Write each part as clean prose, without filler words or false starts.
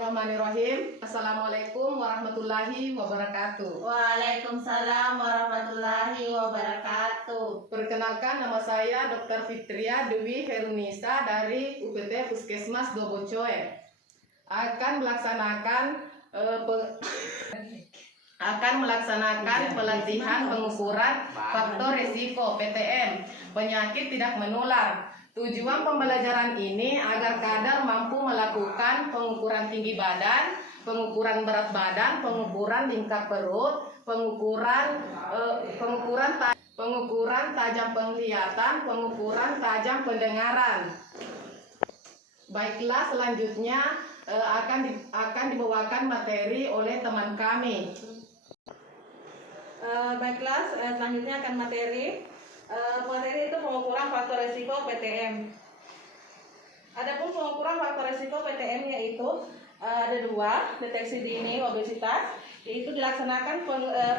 Bismillahirrahmanirrahim. Assalamualaikum warahmatullahi wabarakatuh. Waalaikumsalam warahmatullahi wabarakatuh. Perkenalkan, nama saya Dr. Fitria Dewi Herunisa dari UPT Puskesmas Dobocoe. Akan melaksanakan pelatihan pengukuran faktor risiko PTM penyakit tidak menular. Tujuan pembelajaran ini agar kader mampu melakukan pengukuran tinggi badan, pengukuran berat badan, pengukuran lingkar perut, pengukuran tajam penglihatan, pengukuran tajam pendengaran. Baiklah, selanjutnya akan dibawakan materi oleh teman kami. Baiklah, selanjutnya akan materi itu pengukuran faktor risiko PTM. Adapun pengukuran faktor risiko PTM yaitu ada dua, deteksi dini obesitas, yaitu dilaksanakan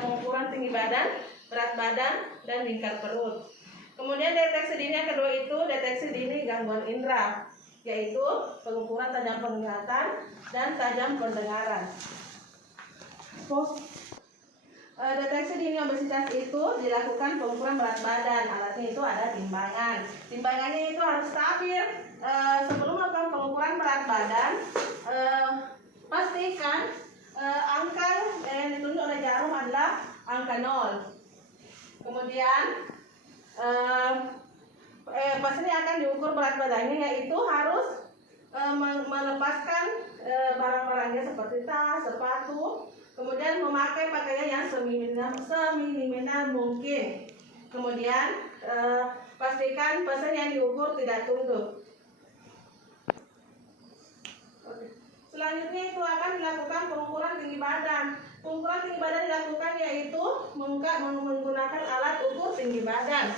pengukuran tinggi badan, berat badan, dan lingkar perut. Kemudian deteksi dini yang kedua itu deteksi dini gangguan indera, yaitu pengukuran tajam penglihatan dan tajam pendengaran. Deteksi dini obesitas itu dilakukan pengukuran berat badan. Alatnya itu ada timbangan. Timbangannya itu harus stabil. Sebelum melakukan pengukuran berat badan, pastikan angka yang ditunjuk oleh jarum adalah angka 0. Kemudian pasien yang akan diukur berat badannya yaitu harus melepaskan barang-barangnya seperti tas, sepatu. Kemudian memakai pakaian yang seminimal mungkin. Kemudian pastikan pasien yang diukur tidak tunduk. Selanjutnya itu akan dilakukan pengukuran tinggi badan. Pengukuran tinggi badan dilakukan yaitu menggunakan alat ukur tinggi badan.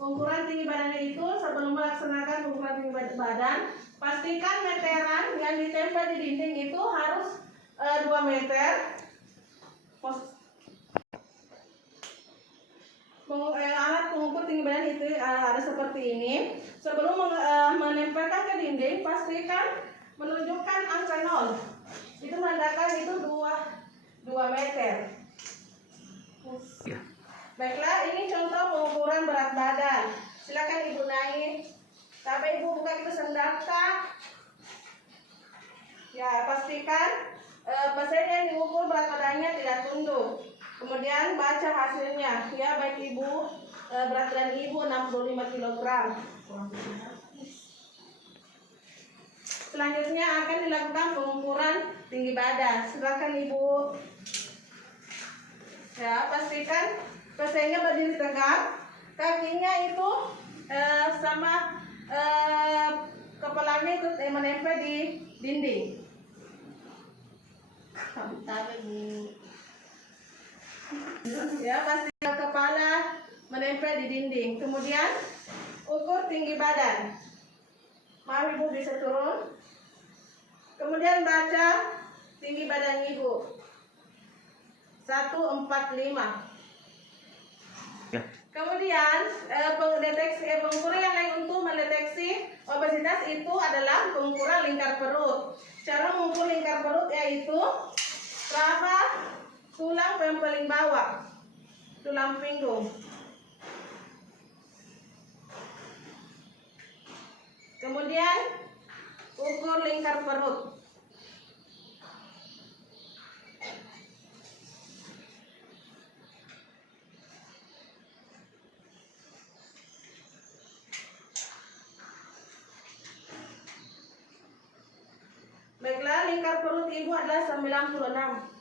Pengukuran tinggi badannya itu sebelum melaksanakan pengukuran tinggi badan, pastikan meteran yang ditempel di dinding itu harus 2 meter. Alat pengukur tinggi badan itu ada seperti ini. Sebelum menempelkan ke dinding, pastikan menunjukkan angka 0. Itu menandakan itu 2 meter. Baiklah, ini contoh pengukuran berat badan. Silakan Ibu naik. Sampai Ibu buka itu sendalnya. Ya, pastikan pasien yang diukur berat badannya tidak tunduk. Kemudian baca hasilnya. Ya, baik Ibu, berat badan Ibu 65 kg. Selanjutnya akan dilakukan pengukuran tinggi badan. Silakan Ibu. Ya, pastikan pasiennya berdiri tegak, kakinya itu sama kepalanya itu menempel di dinding. Ya, pastikan kepala menempel di dinding. Kemudian ukur tinggi badan. Maaf Ibu, bisa turun. Kemudian baca tinggi badan Ibu. 145. Ya. Kemudian pengukuran yang lain untuk mendeteksi obesitas itu adalah pengukuran lingkar perut. Cara mengukur lingkar perut yaitu raba tulang paling bawah, tulang pinggung. Kemudian ukur lingkar perut. Baiklah, lingkar perut Ibu adalah 96.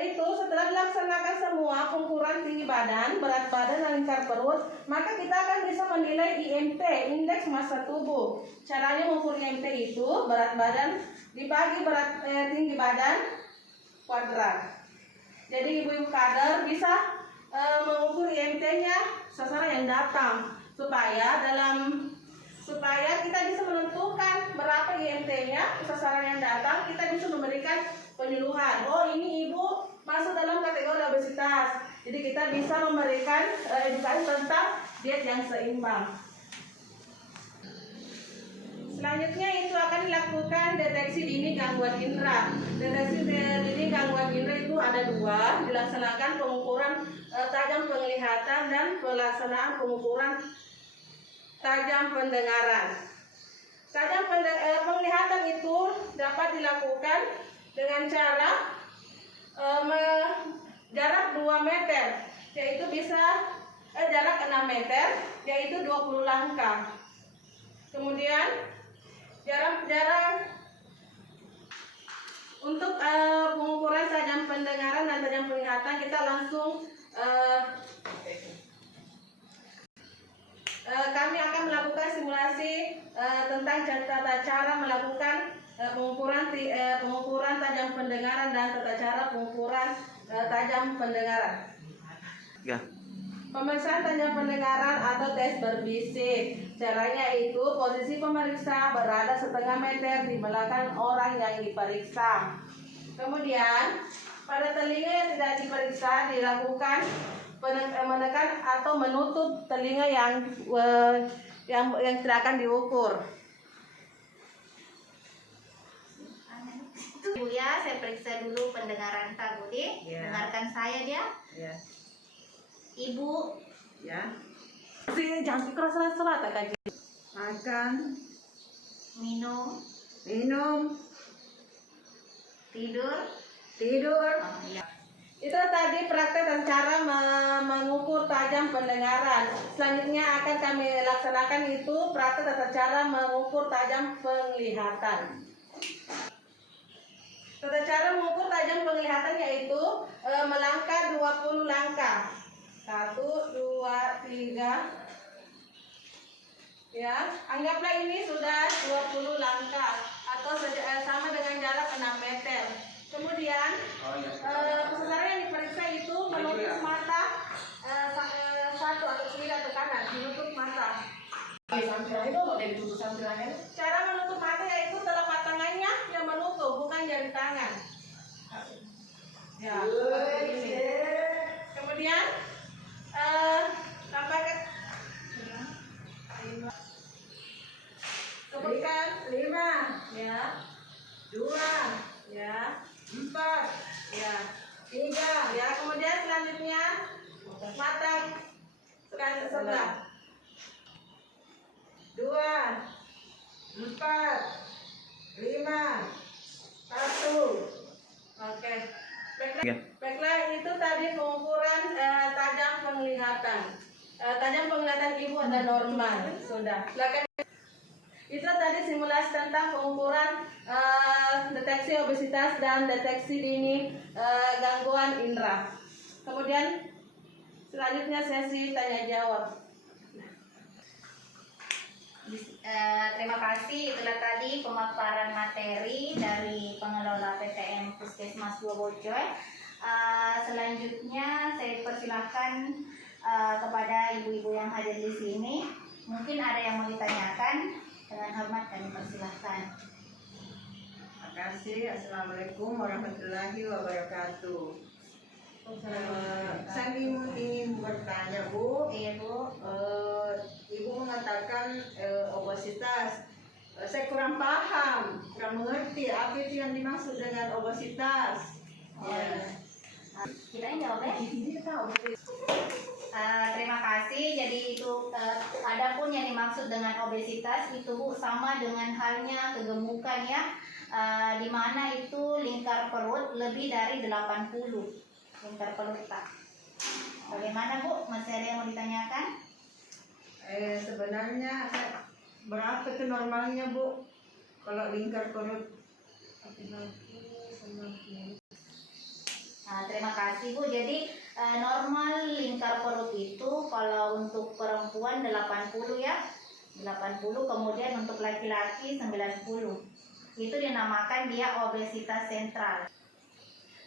Itu setelah dilaksanakan semua pengukuran tinggi badan, berat badan, dan lingkar perut, maka kita akan bisa menilai IMT, indeks massa tubuh. Caranya mengukur IMT itu berat badan dibagi tinggi badan kuadrat. Jadi ibu-ibu kader bisa mengukur IMT-nya sasaran yang datang supaya kita bisa menentukan berapa IMT-nya sasaran yang datang, kita bisa memberikan penyuluhan. Oh, ini ibu masuk dalam kategori obesitas. Jadi kita bisa memberikan edukasi tentang diet yang seimbang. Selanjutnya itu akan dilakukan deteksi dini gangguan indera. Deteksi dini gangguan indera itu ada dua, dilaksanakan pengukuran tajam penglihatan dan pelaksanaan pengukuran tajam pendengaran. Penglihatan itu dapat dilakukan dengan cara jarak 2 meter, yaitu bisa jarak 6 meter, yaitu 20 langkah. Kemudian jarak untuk pengukuran tajam pendengaran dan tajam penglihatan kita langsung kami akan melakukan simulasi tentang tata cara melakukan pengukuran tajam pendengaran dan tata cara pengukuran tajam pendengaran. Ya. Pemeriksaan tajam pendengaran atau tes berbisik. Caranya itu posisi pemeriksa berada setengah meter di belakang orang yang diperiksa. Kemudian pada telinga yang tidak diperiksa dilakukan menekan atau menutup telinga yang tidak akan diukur. Bu ya, saya periksa dulu pendengaran Kak Budi. Ya. Dengarkan saya dia. Ya. Ibu Ya. Jangan keras-keras Kak. Makan, minum, minum, tidur. tidur. Oh, iya. Itu tadi praktek dan cara mengukur tajam pendengaran. Selanjutnya akan kami laksanakan itu praktek dan cara mengukur tajam penglihatan. Tata cara mengukur tajam penglihatan yaitu melangkah 20 langkah. 1, 2, 3. Ya, anggaplah ini sudah 20 langkah atau sama dengan jarak 6 meter. Kemudian peserta yang diperiksa itu menutup mata satu atau kiri atau kanan, menutup mata. Cara menutup mata yaitu telapak tangannya yang menutup, bukan jari tangan. Ya. Kemudian tampaknya sebutkan 5, ya, 2, ya, 4, ya, 3, ya. Kemudian selanjutnya mata sebelah 2, 4, 5, 1. Oke. Ya. Baiklah, itu tadi pengukuran tajam penglihatan. Tajam penglihatan ibu ada normal. Sudah. Silakan. Itu tadi simulasi tentang pengukuran deteksi obesitas dan deteksi dini gangguan indera. Kemudian selanjutnya sesi tanya jawab. Terima kasih, itulah tadi pemaparan materi dari pengelola PTM Puskesmas Dua Bocoy. Selanjutnya saya persilahkan kepada ibu-ibu yang hadir di sini. Mungkin ada yang mau ditanyakan. Dengan hormat kami persilahkan. Terima kasih. Assalamualaikum warahmatullahi wabarakatuh. Saya ingin bertanya, Bu. Iya, Bu. Ibu mengatakan obesitas. Saya kurang paham, kurang mengerti apa itu yang dimaksud dengan obesitas. Oh, iya. Kita jawab ya. Terima kasih. Jadi itu adapun yang dimaksud dengan obesitas itu Bu sama dengan halnya kegemukan ya, di mana itu lingkar perut lebih dari 80 lingkar perut tak. Bagaimana Bu? Masih ada yang mau ditanyakan? Sebenarnya berapa itu normalnya, Bu? Kalau lingkar perut? Terima kasih Bu. Jadi normal lingkar perut itu kalau untuk perempuan 80 ya, 80, kemudian untuk laki-laki 90. Itu dinamakan dia obesitas sentral.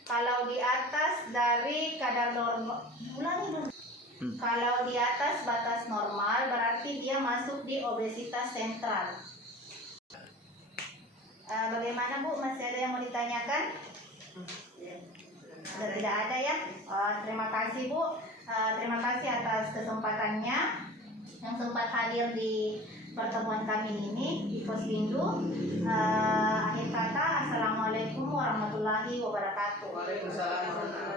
Kalau di atas dari kadar normal, kalau di atas batas normal berarti dia masuk di obesitas sentral. Bagaimana Bu? Masih ada yang mau ditanyakan? Sudah tidak ada ya. Terima kasih Bu. Terima kasih atas kesempatannya yang sempat hadir di pertemuan kami ini di Posyandu. wabarakatuh. Waalaikumsalam.